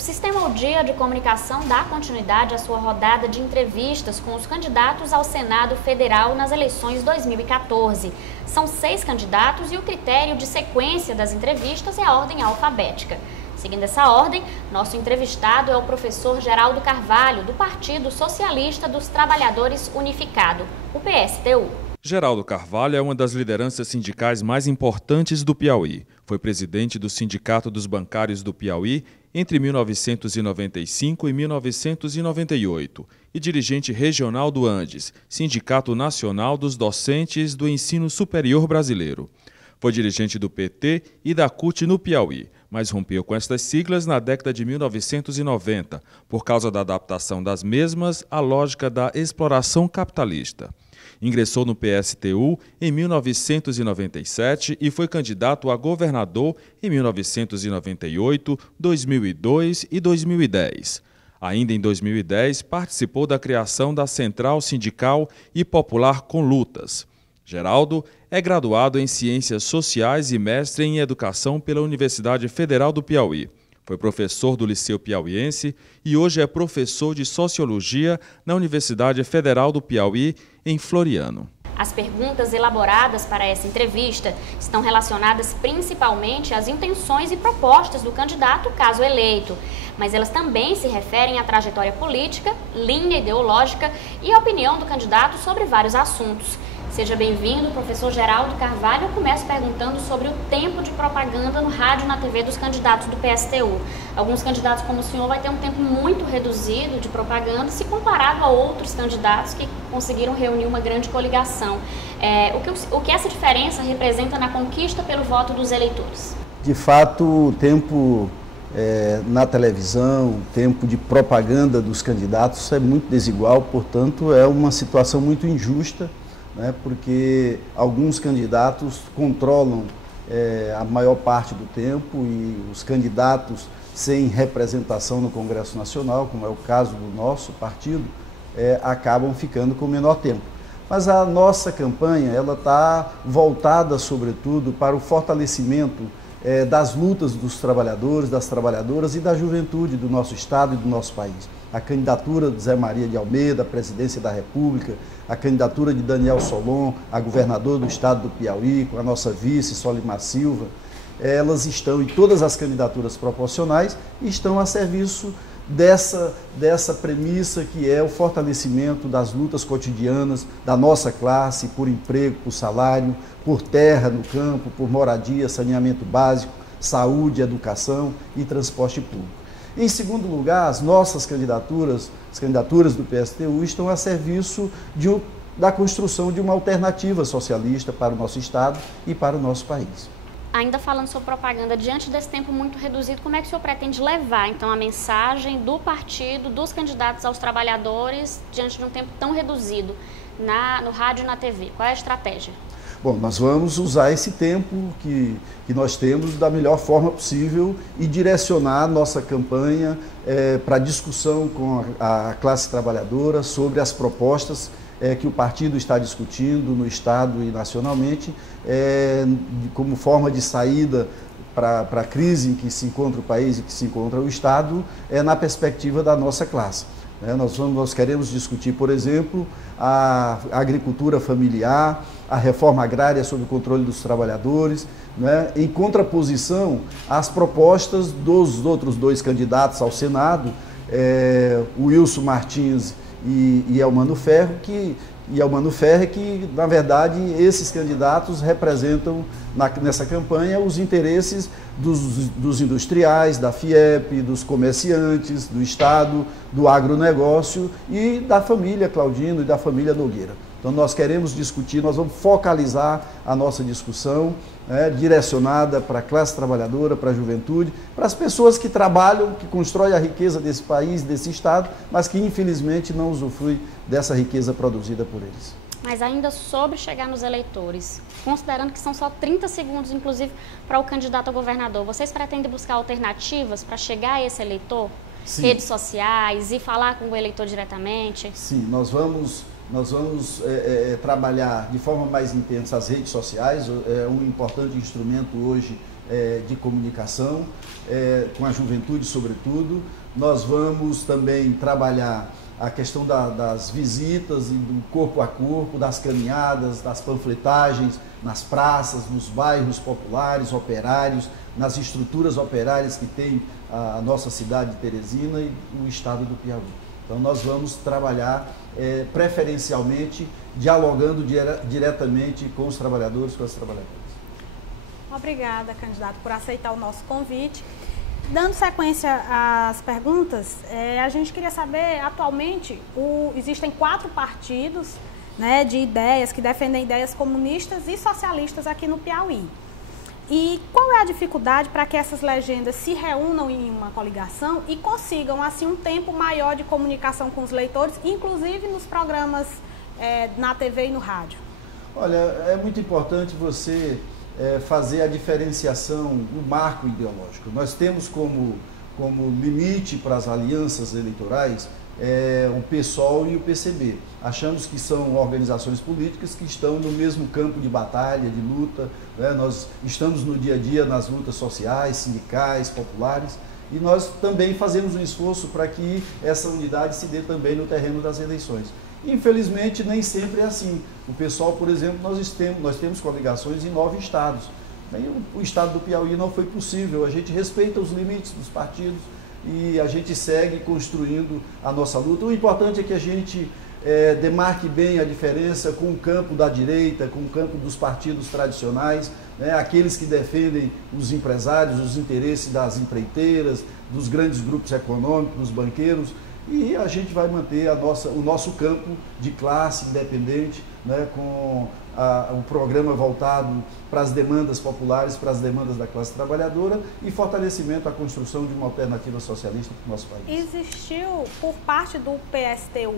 O Sistema O Dia de Comunicação dá continuidade à sua rodada de entrevistas com os candidatos ao Senado Federal nas eleições 2014. São 6 candidatos e o critério de sequência das entrevistas é a ordem alfabética. Seguindo essa ordem, nosso entrevistado é o professor Geraldo Carvalho, do Partido Socialista dos Trabalhadores Unificado, o PSTU. Geraldo Carvalho é uma das lideranças sindicais mais importantes do Piauí. Foi presidente do Sindicato dos Bancários do Piauí entre 1995 e 1998 e dirigente regional do Andes, Sindicato Nacional dos Docentes do Ensino Superior Brasileiro. Foi dirigente do PT e da CUT no Piauí, mas rompeu com estas siglas na década de 1990, por causa da adaptação das mesmas à lógica da exploração capitalista. Ingressou no PSTU em 1997 e foi candidato a governador em 1998, 2002 e 2010. Ainda em 2010, participou da criação da Central Sindical e Popular com Lutas. Geraldo é graduado em Ciências Sociais e mestre em Educação pela Universidade Federal do Piauí. Foi professor do Liceu Piauiense e hoje é professor de Sociologia na Universidade Federal do Piauí, em Floriano. As perguntas elaboradas para essa entrevista estão relacionadas principalmente às intenções e propostas do candidato caso eleito, mas elas também se referem à trajetória política, linha ideológica e à opinião do candidato sobre vários assuntos. Seja bem-vindo, professor Geraldo Carvalho. Eu começo perguntando sobre o tempo de propaganda no rádio e na TV dos candidatos do PSTU. Alguns candidatos, como o senhor, vai ter um tempo muito reduzido de propaganda se comparado a outros candidatos que conseguiram reunir uma grande coligação. O que essa diferença representa na conquista pelo voto dos eleitores? De fato, o tempo na televisão, o tempo de propaganda dos candidatos é muito desigual, portanto, é uma situação muito injusta, porque alguns candidatos controlam a maior parte do tempo e os candidatos sem representação no Congresso Nacional, como é o caso do nosso partido, acabam ficando com menor tempo. Mas a nossa campanha ela está voltada, sobretudo, para o fortalecimento das lutas dos trabalhadores, das trabalhadoras e da juventude do nosso Estado e do nosso país. A candidatura de Zé Maria de Almeida à presidência da República, a candidatura de Daniel Solon a governador do Estado do Piauí, com a nossa vice, Solimar Silva, elas estão, e todas as candidaturas proporcionais, estão a serviço dessa premissa que é o fortalecimento das lutas cotidianas da nossa classe por emprego, por salário, por terra no campo, por moradia, saneamento básico, saúde, educação e transporte público. Em segundo lugar, as nossas candidaturas, as candidaturas do PSTU, estão a serviço da construção de uma alternativa socialista para o nosso Estado e para o nosso país. Ainda falando sobre propaganda, diante desse tempo muito reduzido, como é que o senhor pretende levar, então, a mensagem do partido, dos candidatos aos trabalhadores, diante de um tempo tão reduzido no rádio e na TV? Qual é a estratégia? Bom, nós vamos usar esse tempo que nós temos da melhor forma possível e direcionar a nossa campanha para discussão com a classe trabalhadora sobre as propostas que o partido está discutindo no Estado e nacionalmente, como forma de saída para a crise em que se encontra o país e que se encontra o Estado, na perspectiva da nossa classe. Nós queremos discutir, por exemplo, a agricultura familiar, a reforma agrária sob o controle dos trabalhadores, em contraposição às propostas dos outros 2 candidatos ao Senado, o Wilson Martins e Elmano Ferro, que, na verdade, esses candidatos representam nessa campanha os interesses dos industriais, da FIEP, dos comerciantes, do Estado, do agronegócio e da família Claudino e da família Nogueira. Então nós queremos discutir, nós vamos focalizar a nossa discussão direcionada para a classe trabalhadora, para a juventude, para as pessoas que trabalham, que constroem a riqueza desse país, desse Estado, mas que infelizmente não usufruem dessa riqueza produzida por eles. Mas ainda sobre chegar nos eleitores, considerando que são só 30 segundos, inclusive, para o candidato a governador, vocês pretendem buscar alternativas para chegar a esse eleitor? Sim. Redes sociais e falar com o eleitor diretamente? Sim, nós vamos trabalhar de forma mais intensa as redes sociais. É um importante instrumento hoje de comunicação, com a juventude sobretudo. Nós vamos também trabalhar a questão das visitas e do corpo a corpo, das caminhadas, das panfletagens nas praças, nos bairros populares, operários, nas estruturas operárias que tem a nossa cidade de Teresina e o estado do Piauí. Então nós vamos trabalhar preferencialmente dialogando diretamente com os trabalhadores, com as trabalhadoras. Obrigada, candidato, por aceitar o nosso convite. Dando sequência às perguntas, a gente queria saber, atualmente, existem 4 partidos, né, de ideias, que defendem ideias comunistas e socialistas aqui no Piauí. E qual é a dificuldade para que essas legendas se reúnam em uma coligação e consigam, assim, um tempo maior de comunicação com os leitores, inclusive nos programas na TV e no rádio? Olha, é muito importante você fazer a diferenciação do marco ideológico. Nós temos como limite para as alianças eleitorais o PSOL e o PCB. Achamos que são organizações políticas que estão no mesmo campo de batalha, de luta, né? Nós estamos no dia a dia nas lutas sociais, sindicais, populares, e nós também fazemos um esforço para que essa unidade se dê também no terreno das eleições. Infelizmente, nem sempre é assim. O PSOL, por exemplo, nós temos coligações em 9 estados. O estado do Piauí não foi possível. A gente respeita os limites dos partidos e a gente segue construindo a nossa luta. O importante é que a gente demarque bem a diferença com o campo da direita, com o campo dos partidos tradicionais, né? Aqueles que defendem os empresários, os interesses das empreiteiras, dos grandes grupos econômicos, dos banqueiros. E a gente vai manter o nosso campo de classe independente, né, com um programa voltado para as demandas populares, para as demandas da classe trabalhadora e fortalecimento à construção de uma alternativa socialista para o nosso país. Existiu, por parte do PSTU,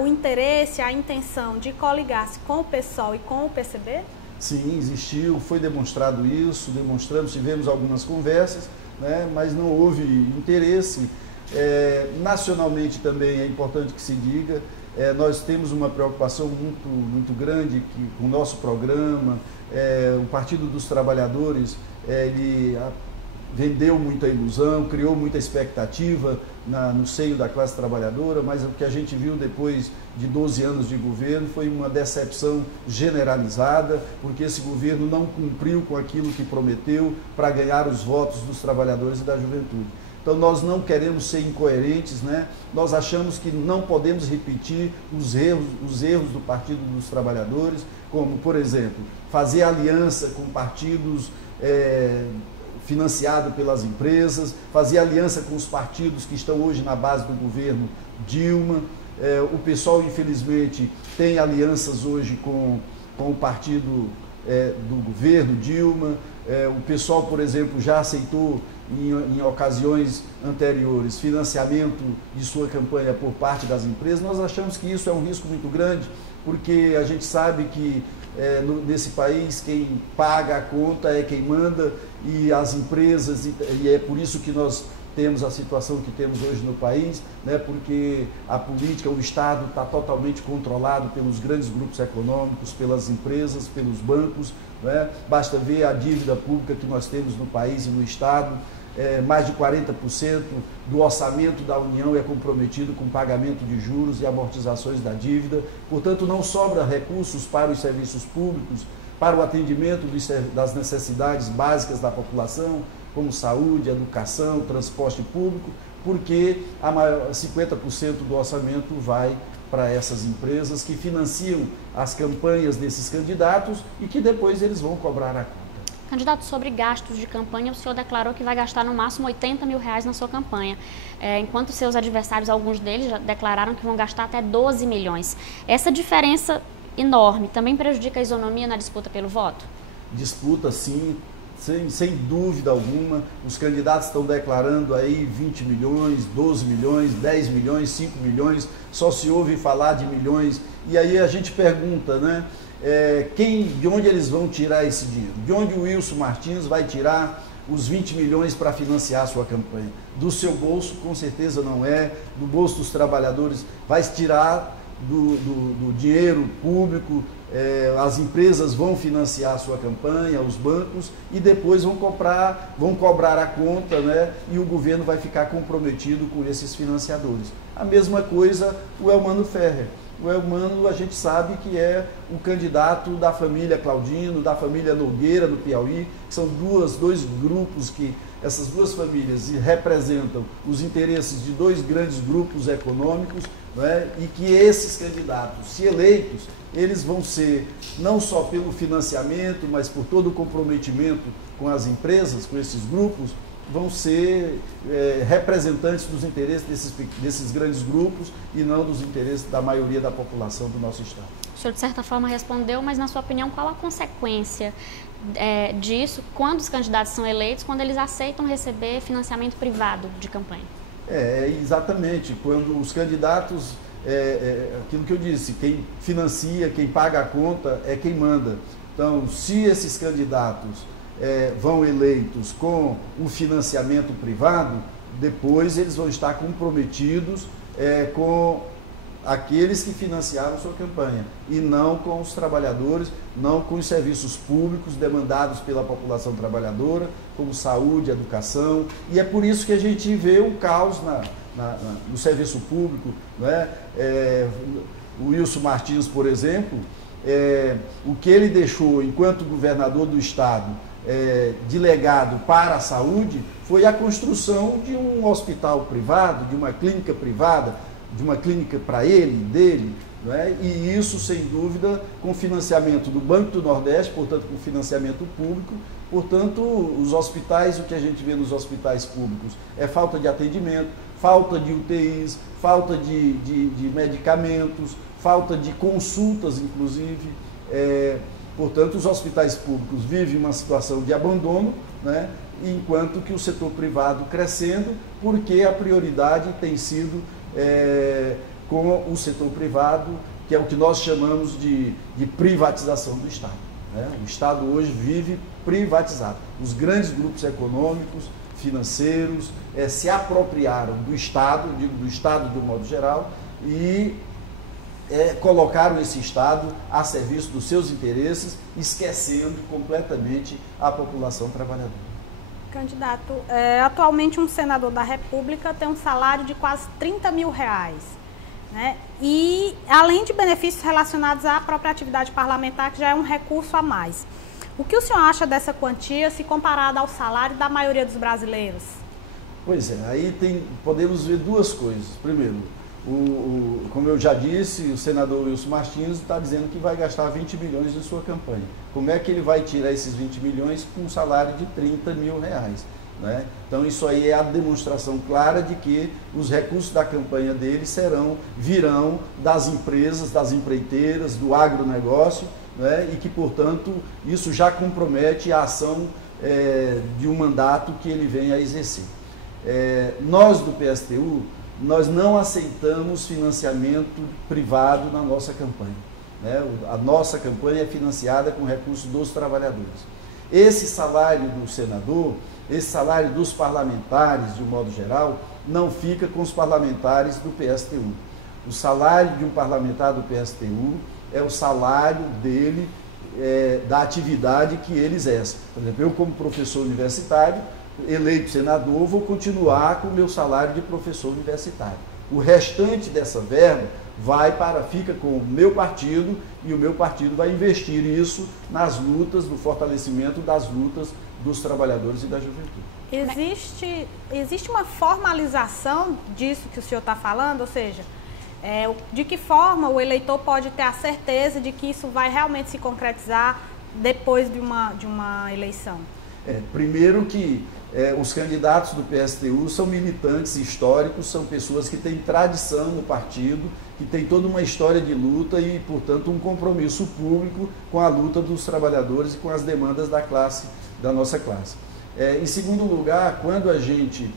o interesse, a intenção de coligar-se com o PSOL e com o PCB? Sim, existiu, foi demonstrado isso, tivemos algumas conversas, né, mas não houve interesse. Nacionalmente também é importante que se diga, nós temos uma preocupação muito grande com o nosso programa. O Partido dos Trabalhadores ele vendeu muita ilusão, criou muita expectativa no seio da classe trabalhadora, mas o que a gente viu depois de 12 anos de governo foi uma decepção generalizada, porque esse governo não cumpriu com aquilo que prometeu para ganhar os votos dos trabalhadores e da juventude. Então nós não queremos ser incoerentes, né? Nós achamos que não podemos repetir os erros do Partido dos Trabalhadores, como, por exemplo, fazer aliança com partidos financiados pelas empresas, fazer aliança com os partidos que estão hoje na base do governo Dilma. O PSOL, infelizmente, tem alianças hoje com o partido do governo Dilma. O PSOL, por exemplo, já aceitou em ocasiões anteriores financiamento de sua campanha por parte das empresas. Nós achamos que isso é um risco muito grande, porque a gente sabe que nesse país quem paga a conta é quem manda, e as empresas, e é por isso que nós temos a situação que temos hoje no país, né, porque a política, o Estado está totalmente controlado pelos grandes grupos econômicos, pelas empresas, pelos bancos, né? Basta ver a dívida pública que nós temos no país e no Estado. Mais de 40% do orçamento da União é comprometido com pagamento de juros e amortizações da dívida. Portanto, não sobra recursos para os serviços públicos, para o atendimento das necessidades básicas da população, como saúde, educação, transporte público, porque 50% do orçamento vai para essas empresas que financiam as campanhas desses candidatos e que depois eles vão cobrar a conta. Candidato, sobre gastos de campanha, o senhor declarou que vai gastar no máximo R$80 mil na sua campanha, enquanto seus adversários, alguns deles, já declararam que vão gastar até 12 milhões. Essa diferença enorme também prejudica a isonomia na disputa pelo voto? Disputa, sim, sem dúvida alguma. Os candidatos estão declarando aí 20 milhões, 12 milhões, 10 milhões, 5 milhões, só se ouve falar de milhões. E aí a gente pergunta, né? De onde eles vão tirar esse dinheiro? De onde o Wilson Martins vai tirar os 20 milhões para financiar a sua campanha? Do seu bolso, com certeza não é, do bolso dos trabalhadores, vai tirar do dinheiro público, as empresas vão financiar a sua campanha, os bancos, e depois vão cobrar a conta, né? E o governo vai ficar comprometido com esses financiadores. A mesma coisa o Elmano Ferrer. O Elmano, a gente sabe que é o candidato da família Claudino, da família Nogueira, no Piauí, que são dois grupos que, essas duas famílias representam os interesses de dois grandes grupos econômicos, né? E que esses candidatos, se eleitos, eles vão ser, não só pelo financiamento, mas por todo o comprometimento com as empresas, com esses grupos, vão ser representantes dos interesses desses grandes grupos e não dos interesses da maioria da população do nosso Estado. O senhor, de certa forma, respondeu, mas, na sua opinião, qual a consequência disso quando os candidatos são eleitos, quando eles aceitam receber financiamento privado de campanha? Exatamente. Quando os candidatos, aquilo que eu disse, quem financia, quem paga a conta é quem manda. Então, se esses candidatos vão eleitos com o financiamento privado, depois eles vão estar comprometidos com aqueles que financiaram sua campanha e não com os trabalhadores, não com os serviços públicos demandados pela população trabalhadora, como saúde, educação. E é por isso que a gente vê o caos no serviço público, né? O Wilson Martins, por exemplo, o que ele deixou enquanto governador do Estado de legado para a saúde foi a construção de um hospital privado, de uma clínica privada, de uma clínica para ele, dele, né? E isso, sem dúvida, com financiamento do Banco do Nordeste, portanto, com financiamento público. Portanto, os hospitais, o que a gente vê nos hospitais públicos é falta de atendimento, falta de UTIs, falta de medicamentos, falta de consultas, inclusive. Portanto, os hospitais públicos vivem uma situação de abandono, né? Enquanto que o setor privado crescendo, porque a prioridade tem sido com o setor privado, que é o que nós chamamos de privatização do Estado, né? O Estado hoje vive privatizado. Os grandes grupos econômicos, financeiros, se apropriaram do Estado, digo do Estado de um modo geral, e colocaram esse Estado a serviço dos seus interesses, esquecendo completamente a população trabalhadora. Candidato, atualmente um senador da República tem um salário de quase R$30 mil, né? E além de benefícios relacionados à própria atividade parlamentar, que já é um recurso a mais. O que o senhor acha dessa quantia se comparada ao salário da maioria dos brasileiros? Pois aí podemos ver duas coisas. Primeiro, como eu já disse, o senador Wilson Martins está dizendo que vai gastar 20 milhões em sua campanha. Como é que ele vai tirar esses 20 milhões com um salário de R$30 mil, né? Então isso aí é a demonstração clara de que os recursos da campanha dele virão das empresas, das empreiteiras, do agronegócio, né? E que, portanto, isso já compromete a ação de um mandato que ele vem a exercer. Nós do PSTU, nós não aceitamos financiamento privado na nossa campanha, né? A nossa campanha é financiada com recursos dos trabalhadores. Esse salário do senador, esse salário dos parlamentares, de um modo geral, não fica com os parlamentares do PSTU. O salário de um parlamentar do PSTU é o salário dele, da atividade que ele exerce. Por exemplo, eu, como professor universitário, eleito senador, vou continuar com o meu salário de professor universitário. O restante dessa verba fica com o meu partido, e o meu partido vai investir isso nas lutas, no fortalecimento das lutas dos trabalhadores e da juventude. Existe uma formalização disso que o senhor está falando? Ou seja, de que forma o eleitor pode ter a certeza de que isso vai realmente se concretizar depois de uma eleição? Primeiro que os candidatos do PSTU são militantes históricos, são pessoas que têm tradição no partido, que têm toda uma história de luta e, portanto, um compromisso público com a luta dos trabalhadores e com as demandas da nossa classe. Em segundo lugar, quando a gente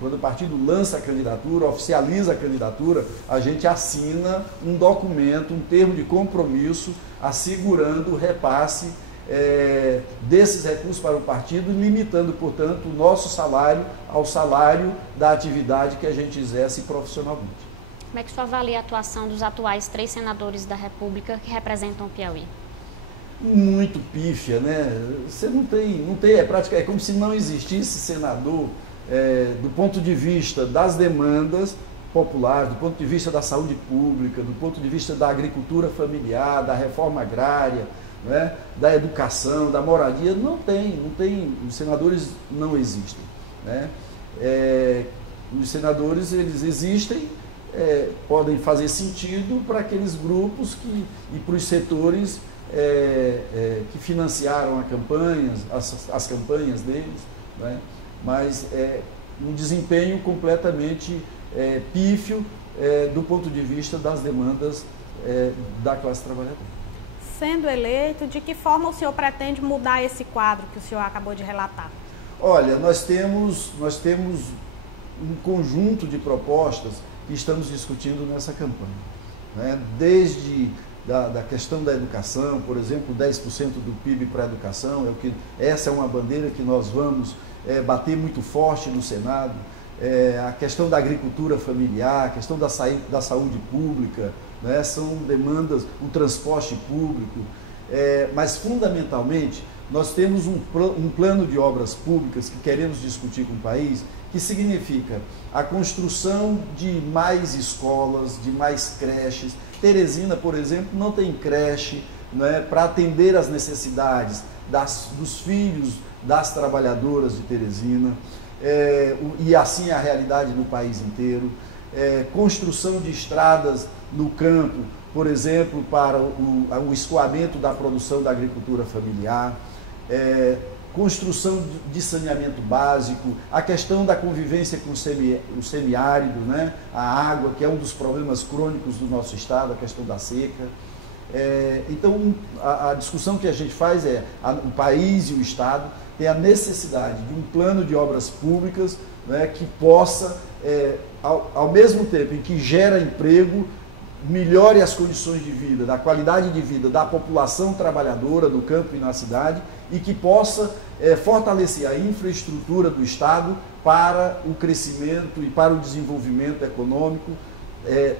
quando o partido lança a candidatura, oficializa a candidatura, a gente assina um documento, um termo de compromisso, assegurando o repasse desses recursos para o partido, limitando, portanto, o nosso salário ao salário da atividade que a gente exerce profissionalmente. Como é que o senhor avalia a atuação dos atuais 3 senadores da República que representam o Piauí? Muito pífia, né? Você não tem é como se não existisse senador do ponto de vista das demandas populares, do ponto de vista da saúde pública, do ponto de vista da agricultura familiar, da reforma agrária, né? Da educação, da moradia. Não tem, os senadores não existem, né? Os senadores, eles existem, podem fazer sentido para aqueles grupos e para os setores que financiaram as campanhas deles, né? Mas um desempenho completamente pífio do ponto de vista das demandas da classe trabalhadora. Sendo eleito, de que forma o senhor pretende mudar esse quadro que o senhor acabou de relatar? Olha, nós temos um conjunto de propostas que estamos discutindo nessa campanha, né? Desde da questão da educação, por exemplo, 10% do PIB para a educação, essa é uma bandeira que nós vamos bater muito forte no Senado. A questão da agricultura familiar, a questão da saúde pública, né? São demandas, o transporte público, mas fundamentalmente nós temos um plano de obras públicas que queremos discutir com o país, que significa a construção de mais escolas, de mais creches. Teresina, por exemplo, não tem creche, né, para atender às necessidades dos filhos das trabalhadoras de Teresina, e assim a realidade no país inteiro. Construção de estradas no campo, por exemplo, para o escoamento da produção da agricultura familiar, construção de saneamento básico, a questão da convivência com o semiárido, né? A água, que é um dos problemas crônicos do nosso estado, a questão da seca. Então, a discussão que a gente faz o país e o estado têm a necessidade de um plano de obras públicas, né, que possa, ao mesmo tempo em que gera emprego, melhore as condições de vida, da qualidade de vida da população trabalhadora do campo e na cidade, e que possa fortalecer a infraestrutura do Estado para o crescimento e para o desenvolvimento econômico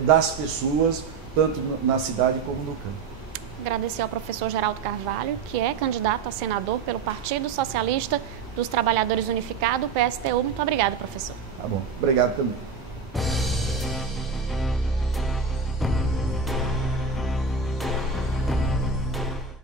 das pessoas, tanto na cidade como no campo. Agradecer ao professor Geraldo Carvalho, que é candidato a senador pelo Partido Socialista dos Trabalhadores Unificado, PSTU. Muito obrigado, professor. Tá bom, obrigado também.